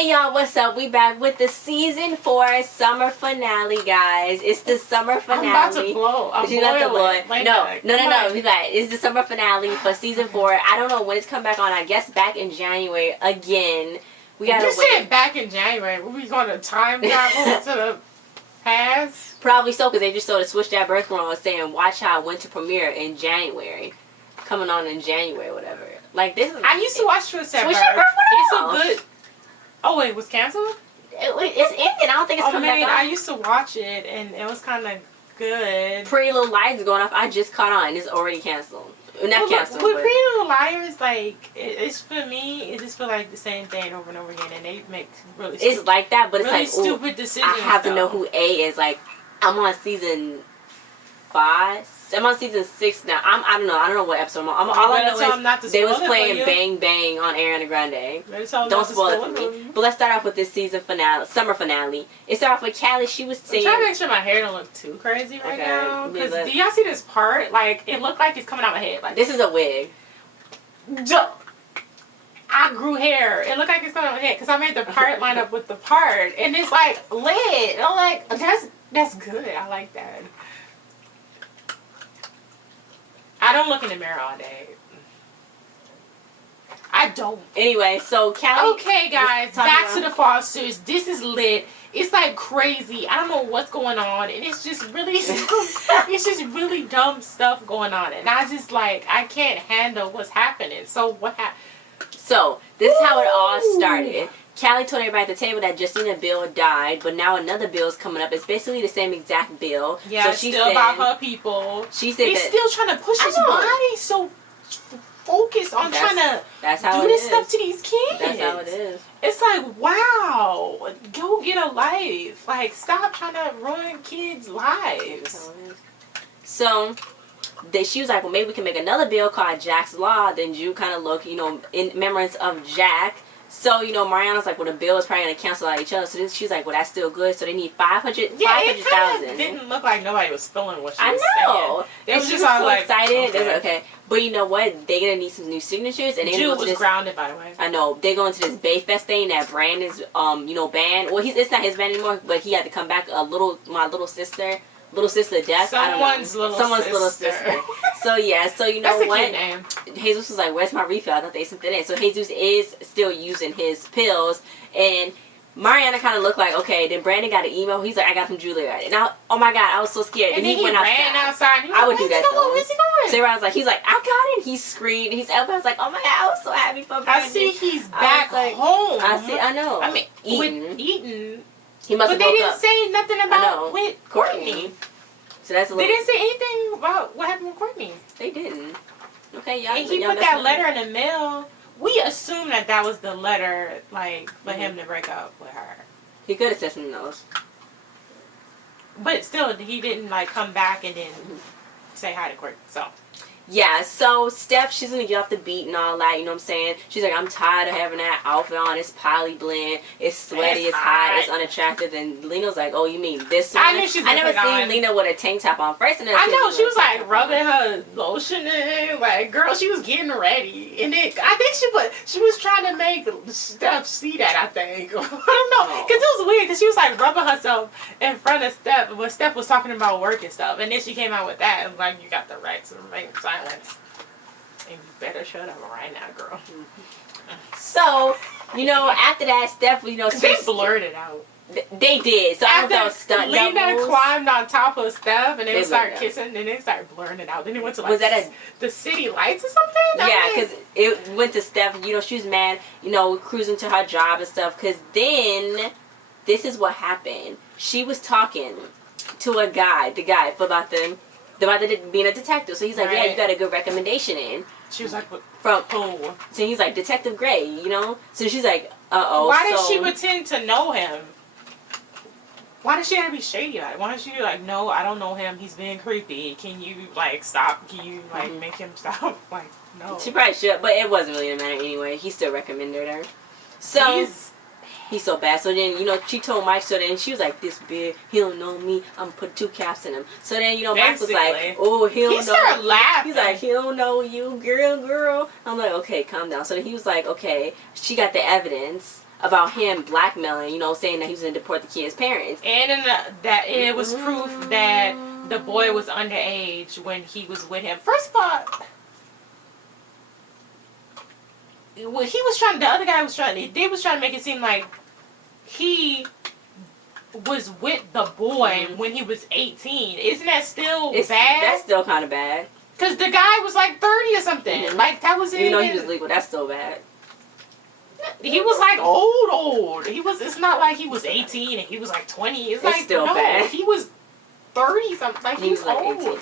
Hey y'all, what's up? We back with the season 4 summer finale, guys. It's the summer finale. I'm about to blow. I'm boiling. No. We got it's the summer finale for season 4. I don't know when it's come back on. I guess back in January again. We gotta wait. You said back in January. Were we going to time travel to the past? Probably so, because they just sort of switched that birth on saying watch how it went to premiere in January, coming on in January, whatever. Like this. I used to watch Switch That Birth. It's a good. Oh wait, it was canceled? It's ending. I don't think it's coming back on. I used to watch it and it was kind of good. Pretty Little Lies going off. I just caught on and it's already canceled. Not canceled. With Pretty Little Liars, like it's for me. It just feel like the same thing over and over again, and they make really. It's like that, but it's really like stupid decisions. I have to know who A is. Like I'm on season 5. I'm on season 6 now. I don't know what episode I'm on. All I know is they was playing Bang Bang on Ariana Grande. Don't spoil it for me. But let's start off with this season finale, summer finale. It started off with Callie. She was singing. I'm trying to make sure my hair don't look too crazy right now. Because do y'all see this part? Like it looked like it's coming out my head. Like this is a wig. I grew hair. It looked like it's coming out my head because I made the part line up with the part, and it's like lit. I'm like, that's good. I like that. I don't look in the mirror all day. I don't. Anyway, so Callie. Okay, guys, back to the Fosters. This is lit. It's like crazy. I don't know what's going on, and it's just really, it's just really dumb stuff going on, and I just like I can't handle what's happening. So what happened? So this is how it all started. Callie told everybody at the table that Justina Bill died, but now another bill is coming up. It's basically the same exact bill. Yeah, so it's still about her people. She said he's still trying to push his body so focused on trying to do this stuff to these kids. That's how it is. It's like, wow, go get a life. Like, stop trying to ruin kids' lives. So she was like, well, maybe we can make another bill called Jack's Law. Then Drew kind of looked, in remembrance of Jack. So, Mariana's like, well, the bill is probably going to cancel out each other. So she's like, well, that's still good. So they need 500,000. It kind of didn't look like nobody was feeling what she was saying. It was just all like, excited. Okay. They were like, okay. But you know what? They're going to need some new signatures. And Jude was grounded, by the way. I know. They go into this Bayfest thing that Brandon's, band. Well, it's not his band anymore, but he had to come back my little sister. Little sister death. Someone's little sister. So yeah, so you know that's what? A cute name. Jesus was like, "Where's my refill?" I thought they sent it in. So Jesus is still using his pills, and Mariana kind of looked like, okay. Then Brandon got an email. He's like, "I got from Julia," and oh my god, I was so scared. And then he ran outside. I would do that though. Where's he going? So everyone's like, he's like, "I got it." He screamed. Everyone's like, "Oh my god, I was so happy for Brandon." I see he's back home. I know. I mean, eating. He must. But they didn't say nothing about with Courtney. So that's they didn't say anything about what happened with Courtney. They didn't. Okay, y'all. And he put that letter in the mail. We assumed that was the letter, like, for him to break up with her. He could have said something else. But still, he didn't, like, come back and then say hi to Courtney, so. Yeah, so Steph, she's going to get off the beat and all that, you know what I'm saying? She's like, I'm tired of having that outfit on. It's poly blend. It's sweaty. It's hot. It's unattractive. And Lena's like, oh, you mean this one? I knew she's I never seen Lena with a tank top on. First, I know. She was, like, rubbing her lotion in. Like, girl, she was getting ready. And then, I think she was trying to make Steph see that, I think. I don't know. Because it was weird. Because she was, like, rubbing herself in front of Steph. But Steph was talking about work and stuff. And then she came out with that. And, like, you got the right to remain silent. And you better shut up right now, girl. So, after that, Steph, they blurred it out. They did. So after I stunt Lena doubles. Climbed on top of Steph, and they started kissing, and they started blurring it out. Then it went to the city lights or something. Yeah, because it went to Steph. She was mad. Cruising to her job and stuff. Because then, this is what happened. She was talking to the guy about being a detective. So he's like, yeah, you got a good recommendation in. She was like, from who? So he's like, Detective Gray, So she's like, uh-oh. Why did she pretend to know him? Why does she have to be shady about it? Why don't she be like, no, I don't know him. He's being creepy. Can you, like, stop? Can you, like, make him stop? Like, no. She probably should, but it wasn't really a matter anyway. He still recommended her. So he's so bad. So then, she told Mike, so then she was like, this big, he don't know me, I'm gonna put 2 caps in him. So then, Mike was like, oh, he don't know. He started laughing. He's like, he don't know you, girl. I'm like, okay, calm down. So then he was like, okay, she got the evidence about him blackmailing, saying that he was going to deport the kid's parents. And that it was proof that the boy was underage when he was with him. First of all, they was trying to make it seem like he was with the boy when he was 18. Isn't that still bad? That's still kind of bad. Because the guy was like 30 or something. Like, that was it. He was legal. That's still bad. He was like old. It's not like he was 18 and he was like 20. It's like, still bad. He was 30 something. Like, he was like old. 18.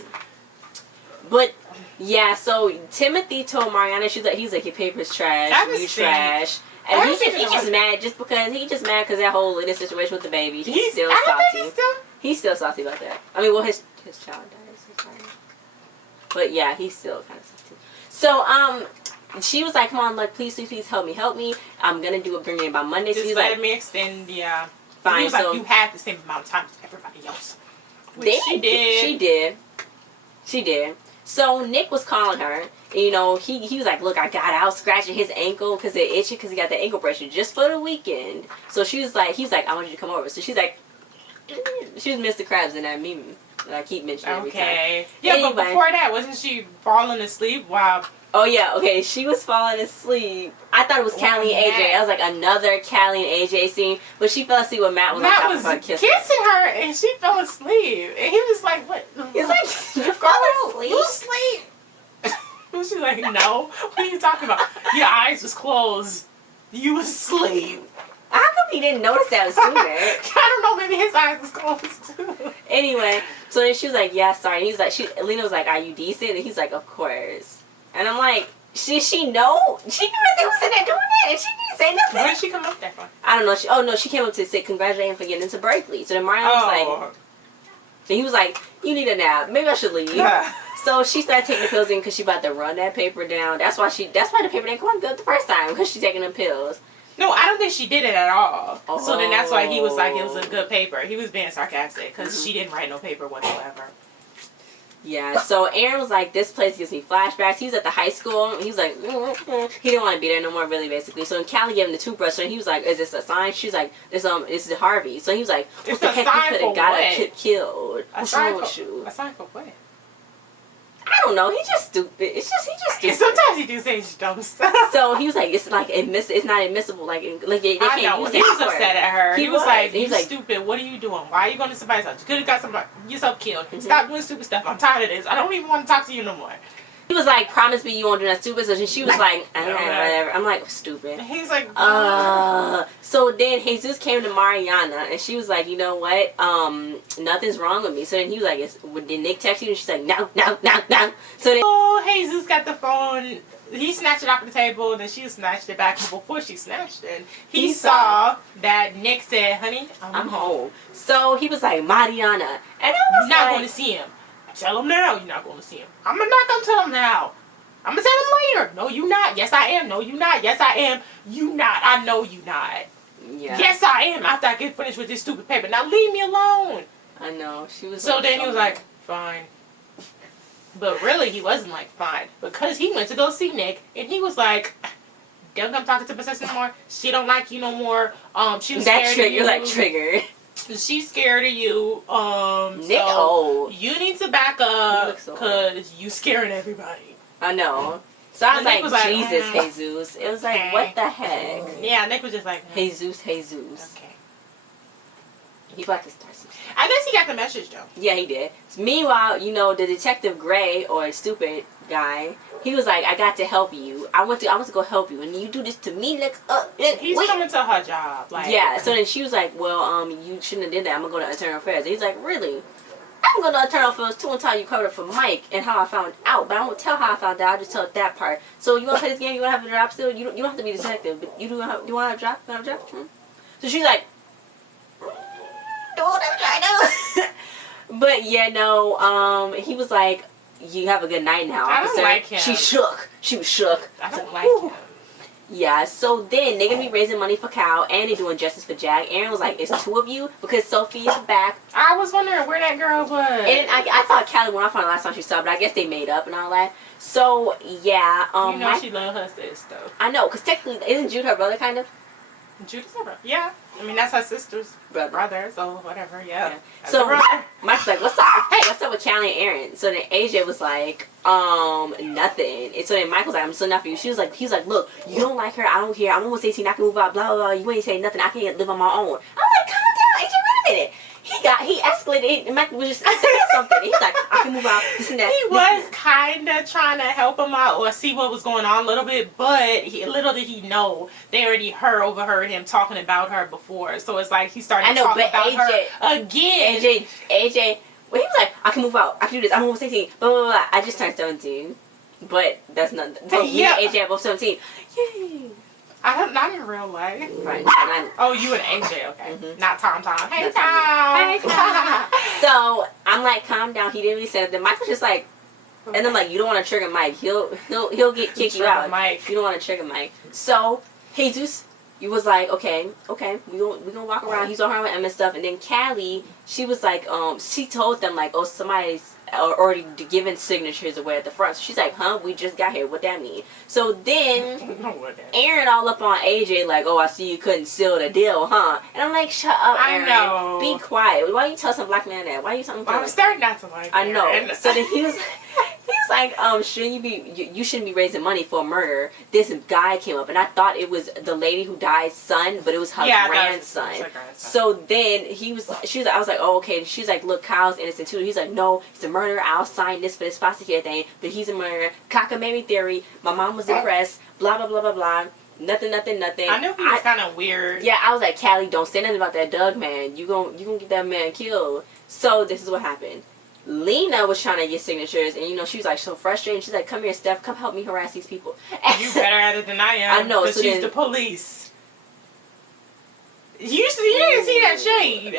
But yeah, so Timothy told Mariana, he's like, your paper's trash, you trash. And he's just mad because that whole little situation with the baby. He's still salty. He's still salty about that. I mean, well, his child died, so sorry. But yeah, he's still kind of salty. So she was like, come on, like, please help me. I'm gonna bring it by Monday. Just so let me extend, yeah. Fine. He was like, you have the same amount of time as everybody else. Which She did. So Nick was calling her. He was like, look, I got out scratching his ankle because it itchy because he got the ankle bracelet just for the weekend. So he was like, I want you to come over. So she's like, she was Mr. Krabs in that meme that I keep mentioning every time. Yeah, anyway, but before that, wasn't she falling asleep while... Oh, yeah, okay, she was falling asleep. I thought it was Callie and AJ. I was like, another Callie and AJ scene. But she fell asleep when Matt was on top of her kissing her, and she fell asleep. And he was like, what? He was like, you fell asleep? You sleep? She's like, no. What are you talking about? Your eyes was closed. You was asleep. How come he didn't notice that sooner? I don't know. Maybe his eyes was closed too. Anyway, so then she was like, yeah, sorry. And he was like, Lena was like, are you decent? And he's like, of course. And I'm like, did she know? She knew that they was in there doing that, and she didn't say nothing. Where did she come up there for? I don't know. She came up to say congratulate him for getting into Berkeley. So then Mariana was like, and he was like, you need a nap. Maybe I should leave. So she started taking the pills in because she about to run that paper down. That's why the paper didn't come out good the first time, because she's taking the pills. No, I don't think she did it at all. Oh. So then that's why he was like, it was a good paper. He was being sarcastic because she didn't write no paper whatsoever. Yeah, so Aaron was like, this place gives me flashbacks. He was at the high school. He was like, he didn't want to be there no more, really, basically. So Callie gave him the toothbrush, and he was like, is this a sign? She's like, this is Harvey. So he was like, what the heck, you could have got her killed. What's wrong with you? A sign for what? I don't know. He's just stupid. He just stupid. Sometimes he do say dumb stuff. So he was like, it's like it's not admissible. Like they I know. He was upset at her. He was like, you like, stupid. What are you doing? Why are you going to somebody's house? You could have got yourself killed. Stop doing stupid stuff. I'm tired of this. I don't even want to talk to you no more. He was like, promise me you won't do that stupid. So she was like, whatever. I'm like, stupid. He's like, so then Jesus came to Mariana, and she was like, you know what? Nothing's wrong with me. So then he was like, did Nick text you? And she's like, no. So then, Jesus got the phone. He snatched it off the table, and then she snatched it back. And before she snatched it, he saw that Nick said, honey, I'm home. So he was like, Mariana. And I was not going to see him. Tell him now you're not going to see him. I'm not going to tell him now. I'm going to tell him later. No, you not. Yes, I am. No, you not. Yes, I am. You not. I know you not. Yeah. Yes, I am. After I get finished with this stupid paper. Now leave me alone. I know. She was. So then he was like, fine. But really, he wasn't like, fine. Because he went to go see Nick. And he was like, don't come talking to Princess no more. She don't like you no more. She was scared of you. You're like triggered. She's scared of you. Nick old. You need to back up because you scaring everybody. I know. So I was like, Jesus, Jesus. It was like, what the heck? Yeah, Nick was just like, Jesus. Okay. He about to start some. I guess he got the message though. Yeah, he did. Meanwhile, the detective Gray, or stupid guy, he was like, I got to help you. I want to go help you, and you do this to me. He's coming to her job. Like, yeah. So then she was like, well, you shouldn't have did that. I'm gonna go to Internal Affairs. And he's like, really? I'm going to Internal Affairs too and tell you covered it for Mike and how I found out, but I won't tell how I found out. I'll just tell that part. So you want to play this game? You want to have a job still? You don't have to be a detective, but you want to have a job? You want to have a job? So she's like, do whatever I do. But yeah, no. He was like, you have a good night now, officer. I don't like him. She shook. She was shook. I don't like him. Yeah, so then they're going to be raising money for Cal, and they're doing justice for Jack. Aaron was like, it's two of you, because Sophie is back. I was wondering where that girl was. And I thought Callie went off on the last time she saw, but I guess they made up and all that. So, yeah. She love her sis, though. I know, because technically, isn't Jude her brother, kind of? Judy's her brother. Yeah. I mean, that's her sister's brother, so whatever, yeah. So Mike's like, what's up? Hey, what's up with Callie and Aaron? So then AJ was like, nothing. And so then Mike was like, I'm still not for you. He was like, look, you don't like her, I don't care. I'm almost 18, I can move out, blah, blah, blah. You ain't saying nothing, I can't live on my own. I'm like, calm down, AJ, wait a minute. He escalated, and Mike was just saying something. He's like, I can move out, this and that. He was kind of trying to help him out or see what was going on a little bit, but little did he know, they already overheard him talking about her before. So it's like he started talking about AJ, her again. AJ, well, he was like, I can move out, I can do this, I'm almost 18, blah, blah, blah. I just turned 17. But that's not, so yeah. Me and AJ are both 17. Yay. Not in real life. Right. Oh, you and AJ, okay. Mm-hmm. Not Tom. Hey, Tom. Hey, Tom. So, I'm like, calm down. He didn't really say that. Mike was just like, and I'm like, you don't want to trigger Mike. He'll kick you out. Mike. You don't want to trigger Mike. So, Jesus, you was like, okay, we gonna walk around. He's all around with Emma and stuff. And then Callie, she was like, she told them like, oh, somebody's already giving signatures away at the front. So she's like, huh, we just got here, what that mean? So then Aaron all up on AJ like, oh, I see you couldn't seal the deal, huh? And I'm like, shut up, Aaron. I know. Be quiet. Why you tell some black man that? Why you telling him? I'm starting not to like I know. Aaron. So then he was like, shouldn't you shouldn't be raising money for a murder. This guy came up and I thought it was the lady who died's son, but it was her grandson. So then I was like, oh, okay. She's like, look, Kyle's innocent too. He's like, no, he's a murderer. I'll sign this for this foster care thing, but he's a murderer. Cockamamie theory. My mom was impressed. Blah blah blah blah blah. Nothing. I knew he was kind of weird. Yeah, I was like, Callie, don't say nothing about that Doug man. You gonna get that man killed. So this is what happened. Lena was trying to get signatures, and she was like so frustrated. She's like, "Come here, Steph. Come help me harass these people." You better at it than I am. I know. Because she's the police. You didn't see that shade.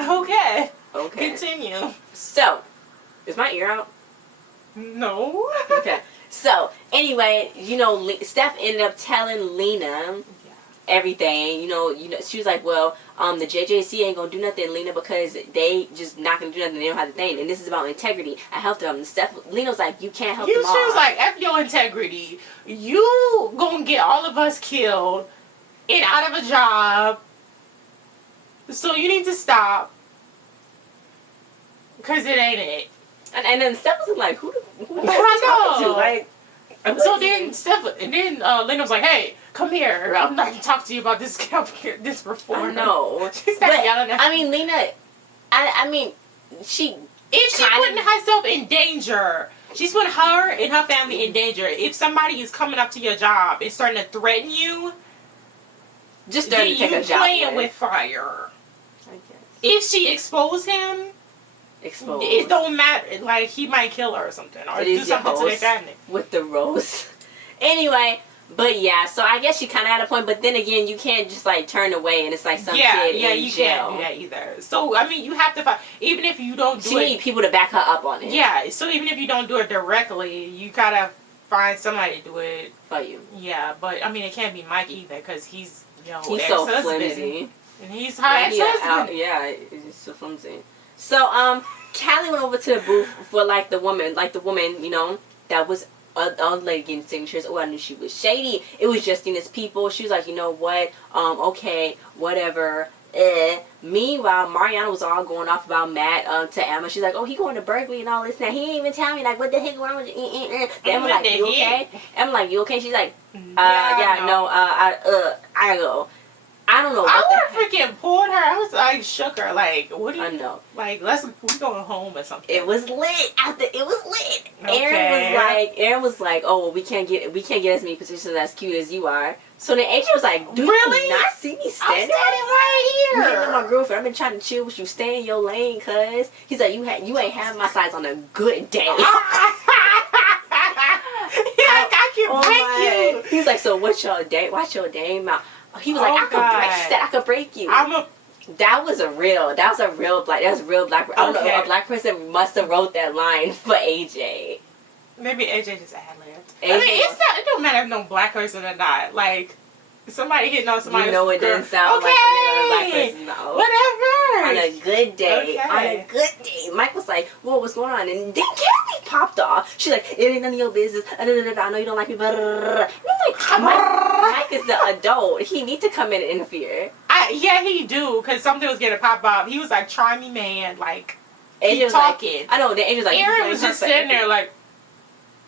Okay. Continue. So, is my ear out? No. Okay. So anyway, Steph ended up telling Lena everything. She was like, well, the JJC ain't gonna do nothing, Lena, because they just not gonna do nothing. They don't have the thing, and this is about integrity. I helped them. Lena was like, you can't help them all. She was like, F your integrity. You gonna get all of us killed and out of a job. So you need to stop. Because it ain't it. And then Steph was like, who I know. To? Like, so then Lena was like, hey, come here. I'm not going to talk to you about this reform. No. She started yelling at me. Lena, if she putting herself in danger, she's putting her and her family in danger. If somebody is coming up to your job and starting to threaten you, just starting to take a job. Playing with fire. I guess. If she exposed him, it don't matter. Like, he might kill her or something, or do something to their family with the rose. Anyway, but yeah, so I guess she kind of had a point. But then again, you can't just like turn away and it's like some kid in you jail. Can't do that either. So I mean, you have to find, even if you don't do it. She need people to back her up on it. Yeah. So even if you don't do it directly, you gotta find somebody to do it for you. Yeah, but I mean, it can't be Mike either because he's he's so flimsy. And he's her ex-husband. Yeah, he's so flimsy. So Callie went over to the booth for the woman, that was a lady getting signatures. Oh, I knew she was shady. It was Justina's people. She was like, you know what? Okay, whatever. Meanwhile, Mariana was all going off about Matt to Emma. She's like, oh, he going to Berkeley and all this. Now he didn't even tell me what the heck going on with you. Emma like, you okay? Emma like, you okay? She's like, I gotta go. I don't know. I would have freaking pulled her. I was like, shook her. Like, what do you? I know. Like, we going home or something. It was lit. It was lit. Okay. Aaron was like, oh, well, we can't get as many positions as cute as you are. So then AJ was like, do you not see me standing right here? You hitting my girlfriend. I've been trying to chill with you. Stay in your lane, cuz. He's like, you ain't have my size on a good day. I can break you. He's like, so what's your day? Watch your day mouth. He was like, I could break. She said, I could break you. That was real black. That's real black. I don't know. A black person must have wrote that line for AJ. Maybe AJ just ad-libbed. I mean, it don't matter if no black person or not. Like, somebody hitting on somebody's girl. It didn't sound like a black person. No. Whatever. On a good day. Okay. On a good day. Mike was like, well, what's going on? And then Kathy popped off. She's like, it ain't none of your business. I know you don't like me, but I'm like, I Mike is the adult. He needs to come in and interfere. Yeah, he do, because something was gonna pop up. He was like, try me, man. Like, keep talking. Like, I know, the Angel's like... Aaron was just sitting there like...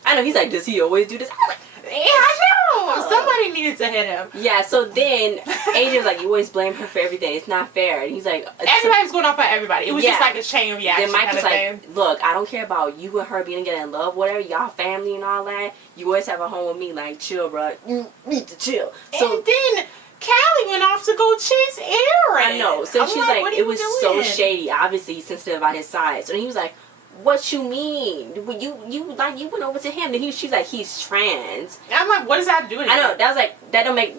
I know, he's like, does he always do this? I'm like, yeah, I know. Somebody needed to hit him. Yeah, so then Angel's like, you always blame her for everything. It's not fair. And he's like... Everybody's going off on everybody. It was just like a chain reaction. Then Mike was like, look, I don't care about you and her being together in love, whatever, y'all family and all that. You always have a home with me. Like, chill, bro. You need to chill. So, and then... Callie went off to go chase Aaron. I know. So she's like, it was so shady. Obviously, he's sensitive about his side. So then he was like, what you mean? You went over to him. Then she's like, he's trans. And I'm like, what does that have to do with it? I know. That was like, that don't make,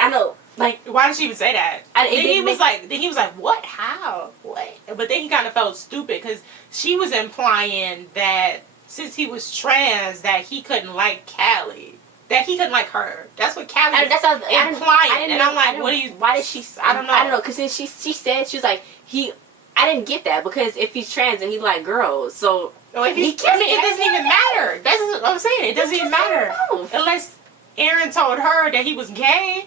I know. Like, why did she even say that? Then he was like, what? How? What? But then he kind of felt stupid because she was implying that since he was trans, that he couldn't like Callie. That he couldn't like her. That's what Callie was implying. And I'm like, what do you... Why did she... I don't know. Because then she said, she was like, I didn't get that. Because if he's trans, then he like girls. So... Well, it doesn't even matter. That's what I'm saying. It doesn't even matter. Unless Aaron told her that he was gay.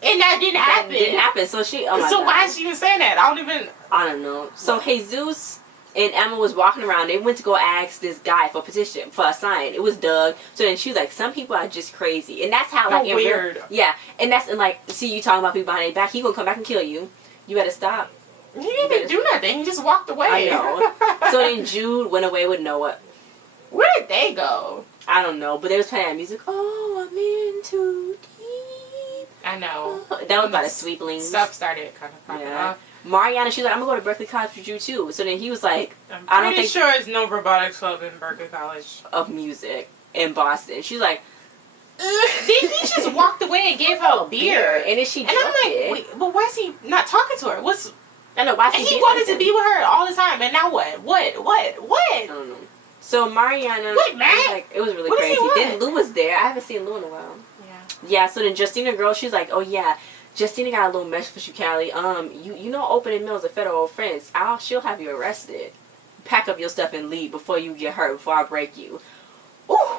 And that didn't happen. That didn't happen. So she... Oh my God. Why is she even saying that? I don't know. So Jesus... and Emma was walking around. They went to go ask this guy for a sign. It was Doug. So then she was like, some people are just crazy. And that's how, like... weird. Yeah. And that's, and like, see, you talking about people behind their back. He gonna come back and kill you. You better stop. He didn't even do nothing. He just walked away. I know. So then Jude went away with Noah. Where did they go? I don't know. But they was playing that music. Oh, I'm in too deep. I know. Oh. That was by the Sweeplings. Stuff started kind of popping off. Mariana, she's like, I'm gonna go to Berkeley College with you too. So then he was like, I'm pretty sure there's no robotics club in Berkeley College of music in Boston. She's like, then he just walked away and gave her a beer. And then she and I'm like, wait, but why is he not talking to her? I know, why is he wanted to be with her all the time, and now what? What? I don't know. So Mariana, it was really crazy. Then Lou was there. I haven't seen Lou in a while. Yeah, so then Justina girl, she's like, oh yeah, Justina got a little message for you, Callie. You know opening mail is a federal offense. She'll have you arrested. Pack up your stuff and leave before you get hurt, before I break you. Ooh.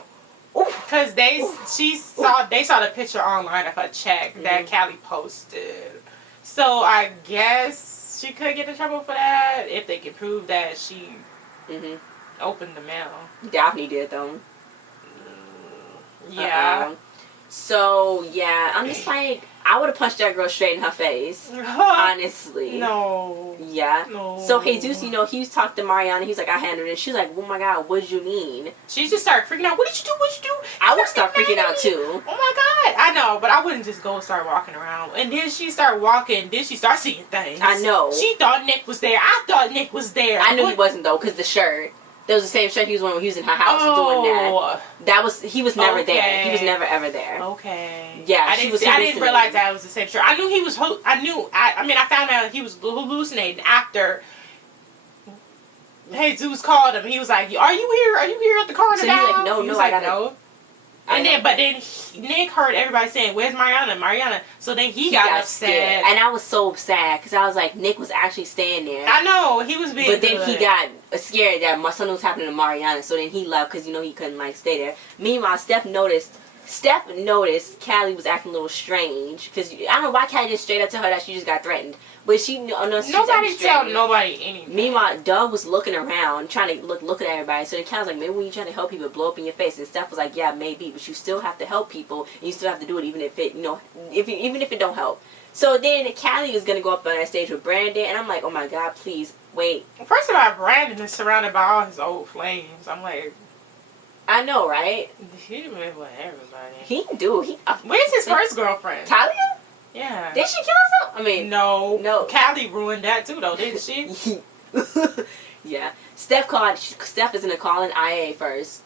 Because they saw the picture online of her check that Callie posted. So I guess she could get in trouble for that if they can prove that she opened the mail. Daphne did though. Yeah. So yeah, I'm just like, I would have punched that girl straight in her face. Honestly. No. Yeah. No. So Jesus, you know, he was talking to Mariana. He's like, I handled it. She's like, oh my God, what did you mean? She just started freaking out. What did you do? What did you do? I would start freaking out too. Oh my God. I know, but I wouldn't just go and start walking around. And then she started walking. Then she started seeing things. I know. She thought Nick was there. I thought Nick was there. I knew he wasn't though, because the shirt. That was the same shirt he was wearing when he was in her house doing that. He was never there. He was never ever there. Okay. Yeah, I didn't realize that was the same shirt. I knew he was. I found out he was hallucinating after Jesus called him. He was like, "Are you here? Are you here at the car now?" So he's like, "No, I gotta." No. And then Nick heard everybody saying, "Where's Mariana?" So then he got upset. Scared. And I was so sad because I was like, Nick was actually staying there. I know he was being. But then he got scared that something was happening to Mariana. So then he left because he couldn't stay there. Meanwhile, Steph noticed Callie was acting a little strange because I don't know why Callie just straight up tell her that she just got threatened. But nobody tell nobody anything. Meanwhile, Doug was looking around, trying to look at everybody. So then Callie's like, maybe when you're trying to help people, blow up in your face. And Steph was like, yeah, maybe, but you still have to help people, and you still have to do it even if it, even if it don't help. So then Callie is gonna go up on that stage with Brandon, and I'm like, oh my God, please wait. First of all, Brandon is surrounded by all his old flames. I'm like, I know, right? He didn't with everybody. He do. Where's his first girlfriend? Talia? Yeah. Did she kill herself? I mean, no. Callie ruined that too, though, didn't she? Yeah. Steph is gonna call an IA first,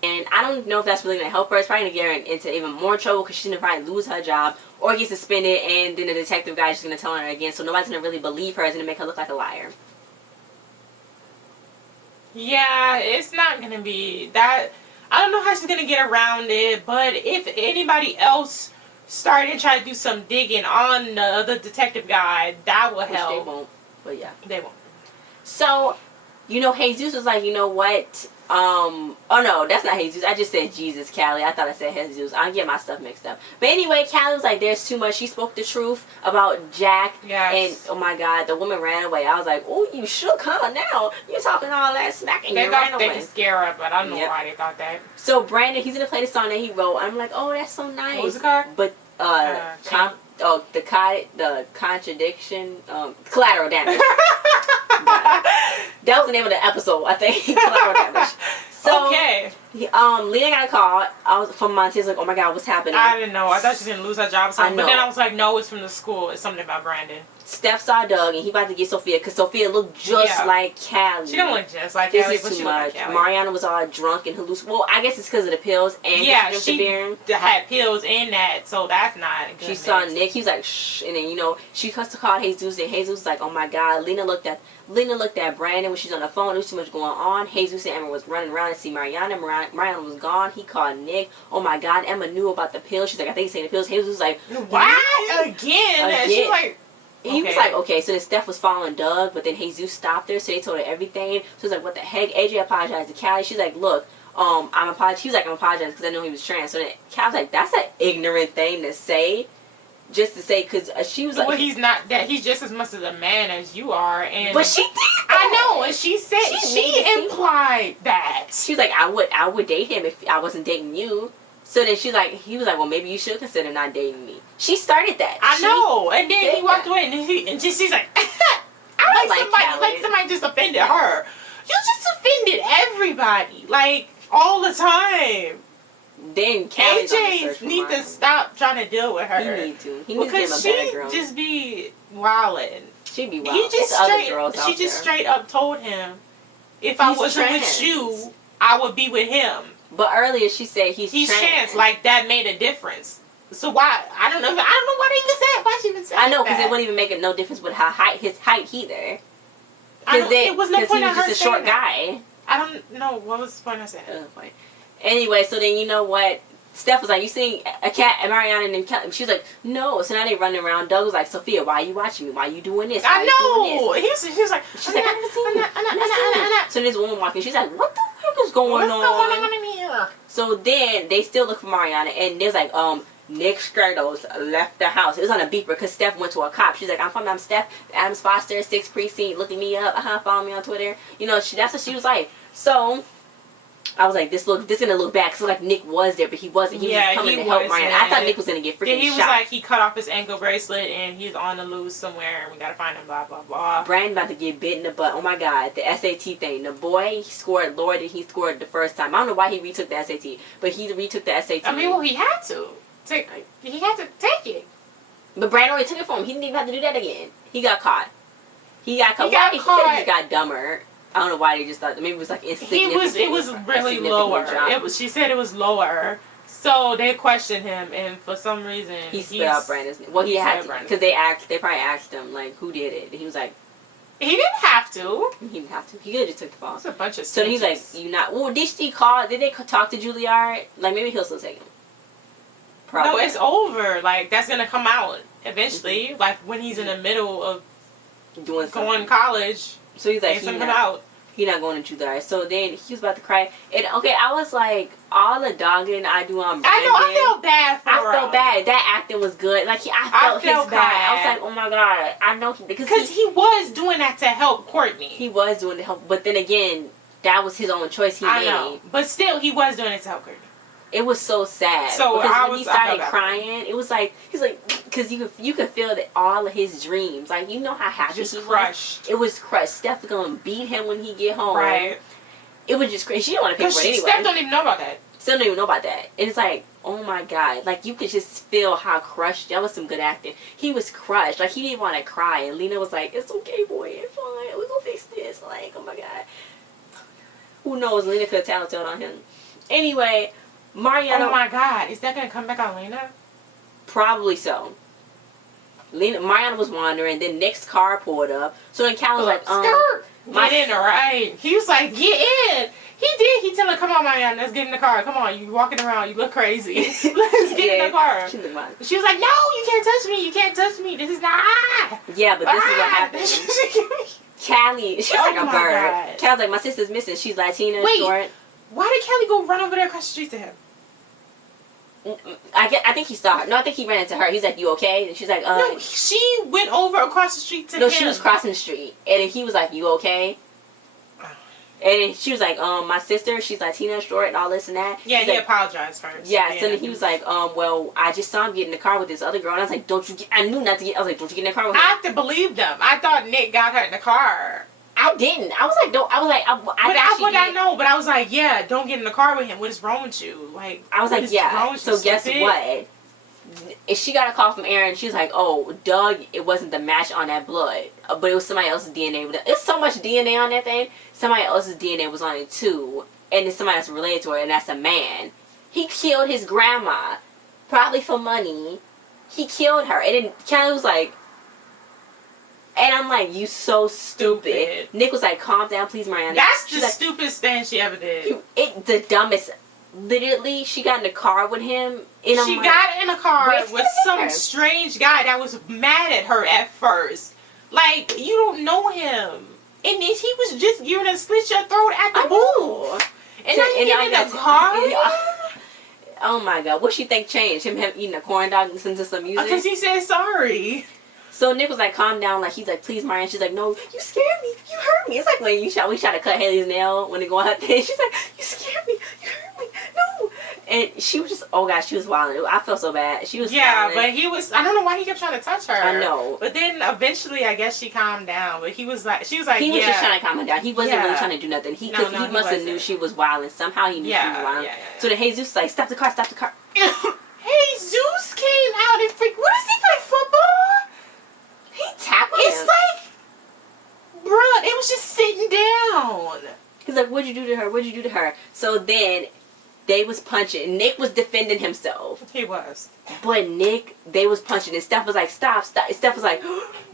and I don't know if that's really gonna help her. It's probably gonna get her into even more trouble because she's gonna probably lose her job or get suspended, and then the detective guy is just gonna tell her again. So nobody's gonna really believe her. It's gonna make her look like a liar. Yeah, it's not gonna be that. I don't know how she's gonna get around it, but if anybody else started trying to do some digging on the other detective guy, that will help. They won't, but yeah. They won't. So, you know, Jesus was like, you know what? Oh no, that's not Jesus. I just said Jesus, Callie. I thought I said Jesus. I get my stuff mixed up. But anyway, Callie was like, there's too much. She spoke the truth about Jack. Yes. And oh my God, the woman ran away. I was like, oh, you shook, huh? Now you're talking all that smack and you ran away. They could scare her, but I don't know why they thought that. So Brandon, he's gonna play the song that he wrote. I'm like, oh, that's so nice. What was it called? But the contradiction, collateral damage. That was the name of the episode, I think. Collateral damage. So, okay. Lena got a call. I was from Monty. Like, oh my God, what's happening? I didn't know. I thought she didn't lose her job or something. But then I was like, no, it's from the school. It's something about Brandon. Steph saw Doug, and he about to get Sophia, because Sophia looked just like Callie. She don't look just like Callie, Callie, but she too much. Like Mariana was all drunk and hallucinating. Well, I guess it's because of the pills and she had pills in that, so that's not a good mix. Saw Nick. He was like, shh, and then she cussed to call Jesus, and Jesus was like, oh my God. Lena looked at Brandon when she's on the phone. There was too much going on. Jesus and Emma was running around to see Mariana. Mariana was gone. He called Nick. Oh my God. Emma knew about the pills. She's like, I think he's saying the pills. Jesus was like, why again? She like. He was like, okay, so then Steph was following Doug, but then Jesus stopped her, so they told her everything. So it's like, what the heck? AJ apologized to Callie. She's like, look, I'm apologizing. He was like, I'm apologizing because I know he was trans. So then Callie's like, that's an ignorant thing to say. Just to say, because she was like... Well, he's not that. He's just as much of a man as you are. And but she did that. I know, and she said... She implied that. She was like, I would date him if I wasn't dating you. So then he was like, well, maybe you should consider not dating me. She started that. I know. And then he walked away, and she's like, somebody just offended her. You just offended everybody, like, all the time. Then AJ need to stop trying to deal with her. He need to. He needs because to get a better girl. She just be wildin'. She be wildin'. She just straight up told him, if I wasn't with you, I would be with him. But earlier she said he's trans. Like that made a difference. So why? I don't know why they even said. Why she even said? I know because it wouldn't even make no difference with his height either. It was no point in her saying that. Because he was just a short guy. I don't know what was the point of saying that. Anyway, so then you know what? Steph was like, you see a cat, and Mariana and Kelly. She was like, no. So now they running around. Doug was like, Sophia, why are you watching me? Why are you doing this? I know. He was like, she's like, I So this woman walking. She's like, what the heck is going on? What's going on in here? So then they still look for Mariana, and there's like, Nick Stratos left the house. It was on a beeper because Steph went to a cop. She's like, I'm Steph Adams Foster, 6th Precinct, looking me up. Follow me on Twitter. That's what she was like. So I was like, this gonna look bad because like Nick was there, but he wasn't. He was coming to help Mariana. I thought Nick was gonna get freaking shot. He was like, he cut off his ankle bracelet and he's on the loose somewhere, and we gotta find him. Blah blah blah. Brandon about to get bit in the butt. Oh my God, the SAT thing. The boy he scored lower than he scored the first time. I don't know why he retook the SAT, but he retook the SAT. I mean, well, he had to. He had to take it. But Brandon already took it from him. He didn't even have to do that again. He got caught. He got caught. He got dumber. I don't know why they just thought maybe it was like insignificant. It was really lower. She said it was lower. So they questioned him, and for some reason he spit out Brandon's name. Well, he had to because they probably asked him like who did it. And he was like, he didn't have to. He didn't have to. He could have just took the fall. It's a bunch of. So he's like, you not. Well, did they talk to Juilliard? Like maybe he'll still take him. Probably. No, it's over. Like that's gonna come out eventually. Like when he's in the middle of going to college. So he's like, he's not going to Juilliard. So then he was about to cry. And okay, I was like, all the dogging I do on Brandon. I know, I felt bad for him. I felt bad. That acting was good. Like I felt his bad. I was like, oh my God, I know because he was doing that to help Courtney. He was doing it to help, but then again, that was his own choice he made. I know, but still, he was doing it to help Courtney. It was so sad. So because when he started crying, it was like he's like because you could feel that all of his dreams, like you know how happy he was. It was crushed. Steph was gonna beat him when he get home. Right. It was just crazy. She didn't want to pay for it anyway. Steph don't even know about that. Still don't even know about that. And it's like, oh my God, like you could just feel how crushed. That was some good acting. He was crushed. Like he didn't want to cry, and Lena was like, "It's okay, boy. It's fine. We're gonna fix this." Like, oh my God. Who knows? Lena could have tattooed on him. Anyway. Mariana. Oh my God! Is that gonna come back on Lena? Probably so. Mariana was wandering. Then Nick's car pulled up. So then Cal was like, get in, right? He was like, get in. He did. He told her, come on, Mariana, let's get in the car. Come on, you walking around, you look crazy. Let's get in the car. She was like, no, you can't touch me. You can't touch me. This is not. Yeah, but this is what happened. Callie, she's like a bird. God. Callie's like, my sister's missing. She's Latina, short. Why did Callie go run over there across the street to him? I think he saw her. No, I think he ran into her. He's like, you okay? And she's like, No, she went over across the street to him. No, she was crossing the street. And then he was like, you okay? And then she was like, my sister, she's Latina, short, and all this and that. Yeah, he apologized first. Yeah, so then he was like, well, I just saw him get in the car with this other girl. And I was like, I knew not to get, I was like, don't you get in the car with her? I have to believe them. I thought Nick got her in the car. I didn't. I was like, don't. I was like, but I was like, yeah, don't get in the car with him. What is wrong with you? Like, I was like, yeah. So guess what? She got a call from Aaron. She was like, oh, Doug, it wasn't the match on that blood, but it was somebody else's DNA. It's so much DNA on that thing. Somebody else's DNA was on it too, and it's somebody that's related to her, and that's a man. He killed his grandma, probably for money. He killed her, and then Kelly was like. And I'm like, you so stupid. Nick was like, calm down, please, Mariana. That's the stupidest thing she ever did. The dumbest. Literally, she got in the car with him. And she got in a car with some strange guy that was mad at her at first. Like, you don't know him. And then he was just giving her slit your throat at the booth. And now you get in a car with him? Oh my God. What she think changed? Him eating a corn dog and listening to some music? Because he said sorry. So Nick was like, calm down. Like, he's like, please, Marianne. She's like, no, you scared me. You hurt me. It's like when we tried to cut Haley's nail when they go on her thing. She's like, you scared me. You hurt me. No. And she was just, oh gosh, she was wilding. I felt so bad. She was wilding. But he was, I don't know why he kept trying to touch her. I know. But then eventually, I guess she calmed down. But he was like, she was like, he was just trying to calm her down. He wasn't really trying to do nothing. He must have knew she was wilding. Somehow he knew she was wilding. So then Jesus was like, stop the car, stop the car. Jesus came out and freaked. What does he play football? He tackled him. It's like, bruh, it was just sitting down. He's like, what'd you do to her? What'd you do to her? So then, they was punching. Nick was defending himself. He was. But they was punching. And Steph was like, stop, stop. And Steph was like,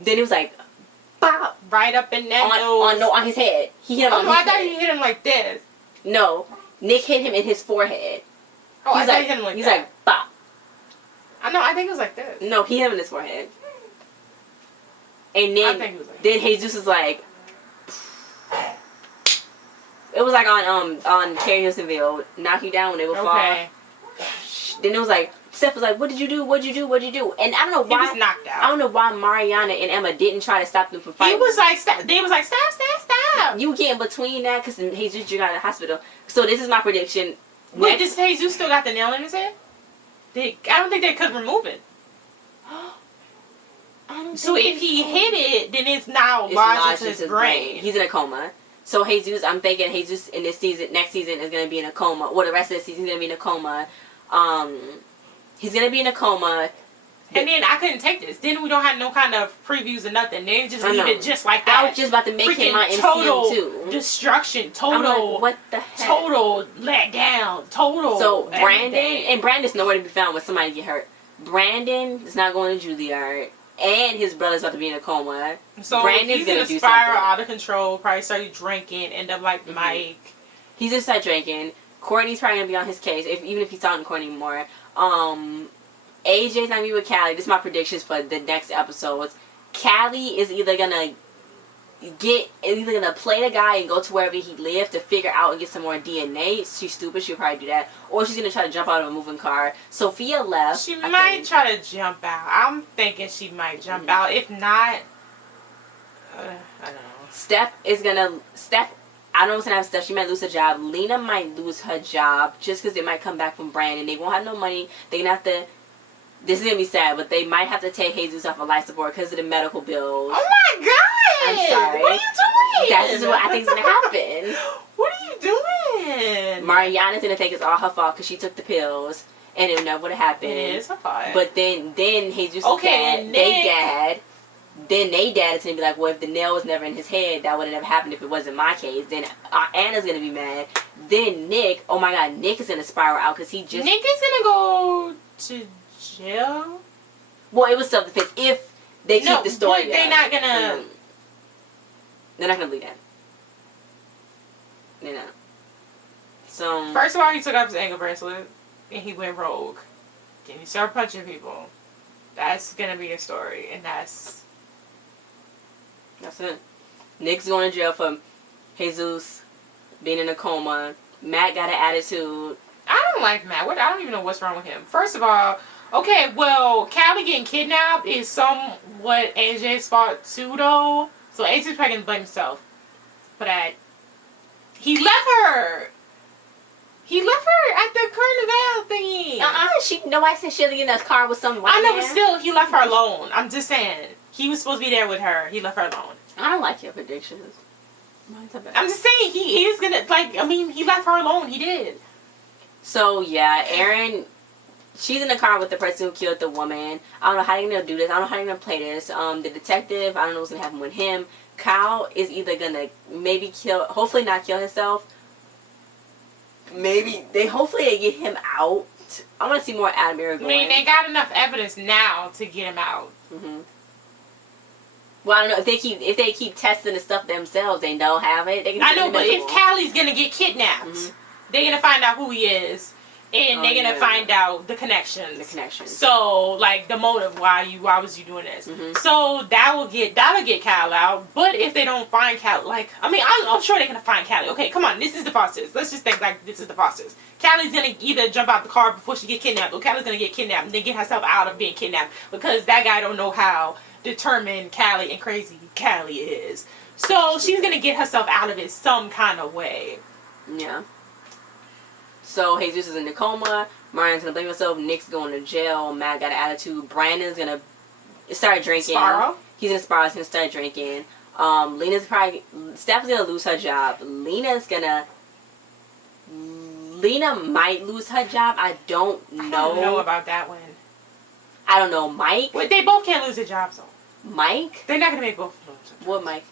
then it was like, bop. Right up in that nose. On his head. He hit him on his head. I thought he hit him like this. No. Nick hit him in his forehead. Oh, I thought he hit him like he's that. He's like, bop. I think it was like this. No, he hit him in his forehead. And then, Jesus was like, it was like on Carrie Hilsonville, knock you down when they would fall. Then it was like, Steph was like, what did you do? What'd you do? What'd you do? And I don't know why. He was knocked out. I don't know why Mariana and Emma didn't try to stop them from fighting. He was like, stop. They was like, stop, stop, stop. You get in between that because Jesus just got out of the hospital. So this is my prediction. Wait, does Jesus still got the nail in his head? I don't think they could remove it. So if he hit it, then it's now lodged into his brain. He's in a coma. So Jesus, I'm thinking Jesus in this season, next season is going to be in a coma. Well, the rest of the season is going to be in a coma. He's going to be in a coma. And then I couldn't take this. Then we don't have no kind of previews or nothing. They just leave it just like that. I was just about to make him my MCU too. Destruction. Total. Like, what the heck? Total let down. Total. So Brandon's nowhere to be found when somebody get hurt. Brandon is not going to Juilliard. And his brother's about to be in a coma. So Brandon's going to do spiral out of control. Probably start drinking. End up like Mike. He's going to start drinking. Courtney's probably going to be on his case. Even if he's talking to Courtney more. AJ's not going to be with Callie. This is my predictions for the next episodes. Callie is either going to play the guy and go to wherever he lived to figure out and get some more DNA. She's stupid. She'll probably do that. Or she's going to try to jump out of a moving car. Sophia left. She might try to jump out. I'm thinking she might jump out. If not, I don't know. Steph, I don't know what's going to happen. Steph, she might lose her job. Lena might lose her job just because they might come back from Brandon. They won't have no money. They're going to have to... This is going to be sad, but they might have to take Jesus off of life support because of the medical bills. Oh my God! I'm sorry. What are you doing? That's just what I think is going to happen. What are you doing? Mariana's going to think it's all her fault because she took the pills and it never would have happened. It is her fault. But then Jesus' dad, their dad is going to be like, well, if the nail was never in his head, that would have never happened if it wasn't my case. Then Anna's going to be mad. Then Nick, oh my God, Nick is going to spiral out because he just... Nick is going to go to jail? Well, it was self-defense. If they keep the story, they're not gonna. They're not gonna believe that. They're not. So first of all, he took off his ankle bracelet and he went rogue. Then he started punching people. That's gonna be a story, and that's it. Nick's going to jail for Jesus being in a coma. Matt got an attitude. I don't like Matt. I don't even know what's wrong with him. First of all, okay, well, Callie getting kidnapped is somewhat AJ's fault too, though. So AJ's probably gonna blame himself for that. He left her. He left her at the carnival thingy. Nobody said she had to get in a car with some white I know, man. but still, he left her alone. I'm just saying. He was supposed to be there with her. He left her alone. I don't like your predictions. I'm just saying, he is gonna, like, I mean, he left her alone. He did. So, yeah, Erin, she's in the car with the person who killed the woman. I don't know how they're going to do this. I don't know how they're going to play this. The detective, I don't know what's going to happen with him. Kyle is either going to maybe hopefully not kill himself. Hopefully they get him out. I want to see more Admiral going. I mean, they got enough evidence now to get him out. Mm-hmm. Well, I don't know, if they keep testing the stuff themselves, they don't have it. They can I know, but if Callie's going to get kidnapped, they're going to find out who he is. And they're going to find out the connections. So, like, the motive, why was you doing this? Mm-hmm. So, that'll get Cal out. But if they don't find Cal, like, I mean, I'm sure they're going to find Callie. Okay, come on, this is the Fosters. Let's just think like this is the Fosters. Callie's going to either jump out the car before she get kidnapped, or Callie's going to get kidnapped and then get herself out of being kidnapped. Because that guy don't know how determined Callie and crazy Callie is. So, she's going to get herself out of it some kind of way. Yeah. So, Jesus is in the coma. Marian's going to blame himself. Nick's going to jail. Matt got an attitude. Brandon's going to start drinking. Sparrow? He's in Sparrow. He's going to start drinking. Steph's going to lose her job. Lena might lose her job. I don't know. I don't know about that one. I don't know. Mike? Well, they both can't lose their jobs, though. Mike? They're not going to make both lose their jobs. What Mike?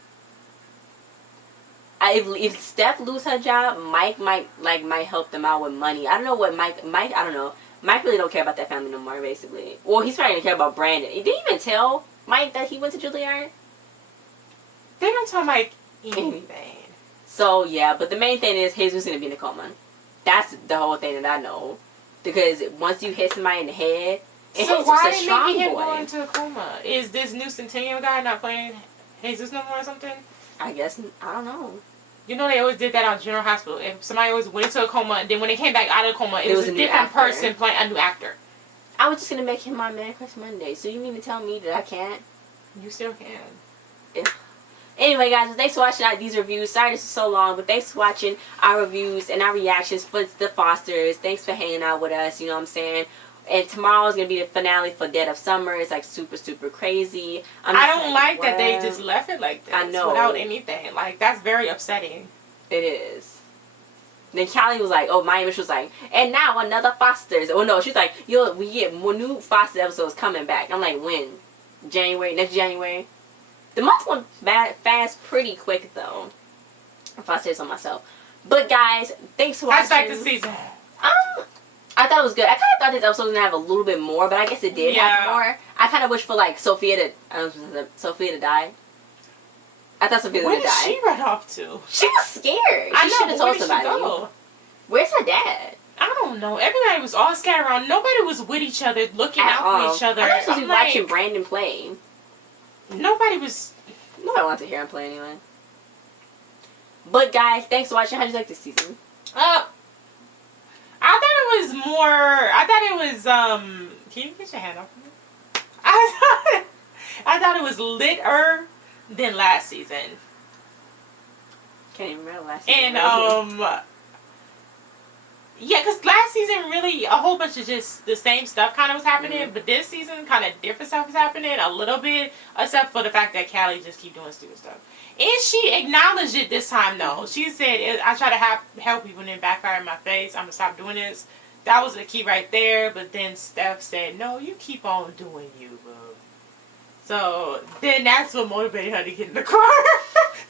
If Steph lose her job, Mike might help them out with money. I don't know what Mike, I don't know. Mike really don't care about that family no more, basically. Well, he's probably gonna care about Brandon. He didn't even tell Mike that he went to Juilliard. They don't tell Mike anything. So, yeah, but the main thing is Jesus gonna be in a coma. That's the whole thing that I know. Because once you hit somebody in the head, and so Jesus why a they strong making him boy. go into a coma? Is this new Centennial guy not playing Jesus no more or something? I guess, I don't know. You know, they always did that on General Hospital. If somebody always went into a coma, and then when they came back out of the coma, it was a different person playing a new actor. I was just going to make him my Man Crush Monday. So you mean to tell me that I can't? You still can. Yeah. Anyway, guys, thanks for watching these reviews. Sorry this is so long, but thanks for watching our reviews and our reactions for the Fosters. Thanks for hanging out with us, you know what I'm saying? And tomorrow is going to be the finale for Dead of Summer. It's like super, super crazy. I don't like that they just left it like this. I know. Without anything. Like, that's very upsetting. It is. Then Callie was like, oh, Miami was like, and now another Fosters. Oh, no, she's like, we get more new Foster episodes coming back. I'm like, when? January? Next January? The month went fast pretty quick, though. If I say so myself. But, guys, thanks for watching. How'd you like the season? I thought it was good. I kind of thought this episode was going to have a little bit more, but I guess it did have more. I kind of wish for, like, Sophia to die. I thought Sophia was going to die. Where did she run off to? She was scared. She should have told somebody. Go? Where's her dad? I don't know. Everybody was all scattered around. Nobody was with each other, looking out for each other. I was supposed to be watching Brandon play. Nobody wanted to hear him play anyway. But, guys, thanks for watching. How'd you like this season? I thought it was, can you get your hand off of me? I thought it was litter than last season. Can't even remember last season. And, yeah, because last season really, a whole bunch of just the same stuff kind of was happening, but this season kind of different stuff was happening a little bit, except for the fact that Callie just keep doing stupid stuff. And she acknowledged it this time, though. She said, I try to help people and then backfire in my face. I'm going to stop doing this. That was the key right there. But then Steph said, no, you keep on doing you, boo. So then that's what motivated her to get in the car.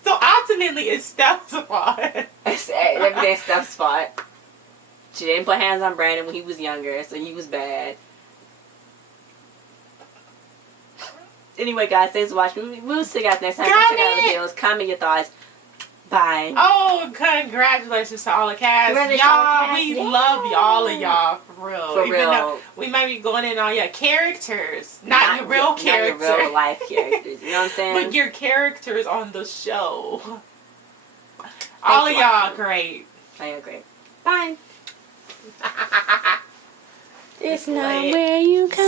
So ultimately, it's Steph's fault. Everything's Steph's fault. She didn't put hands on Brandon when he was younger, so he was bad. Anyway, guys, thanks for watching. We'll see you guys next time. Check out the videos. Comment your thoughts. Bye. Oh, congratulations to all the cast. Y'all, we love all of y'all. For real. For Even real. though we might be going in on your characters. Not your real characters. Not your real life characters. You know what I'm saying? But your characters on the show. All of y'all great. All y'all great. Bye. It's not where you come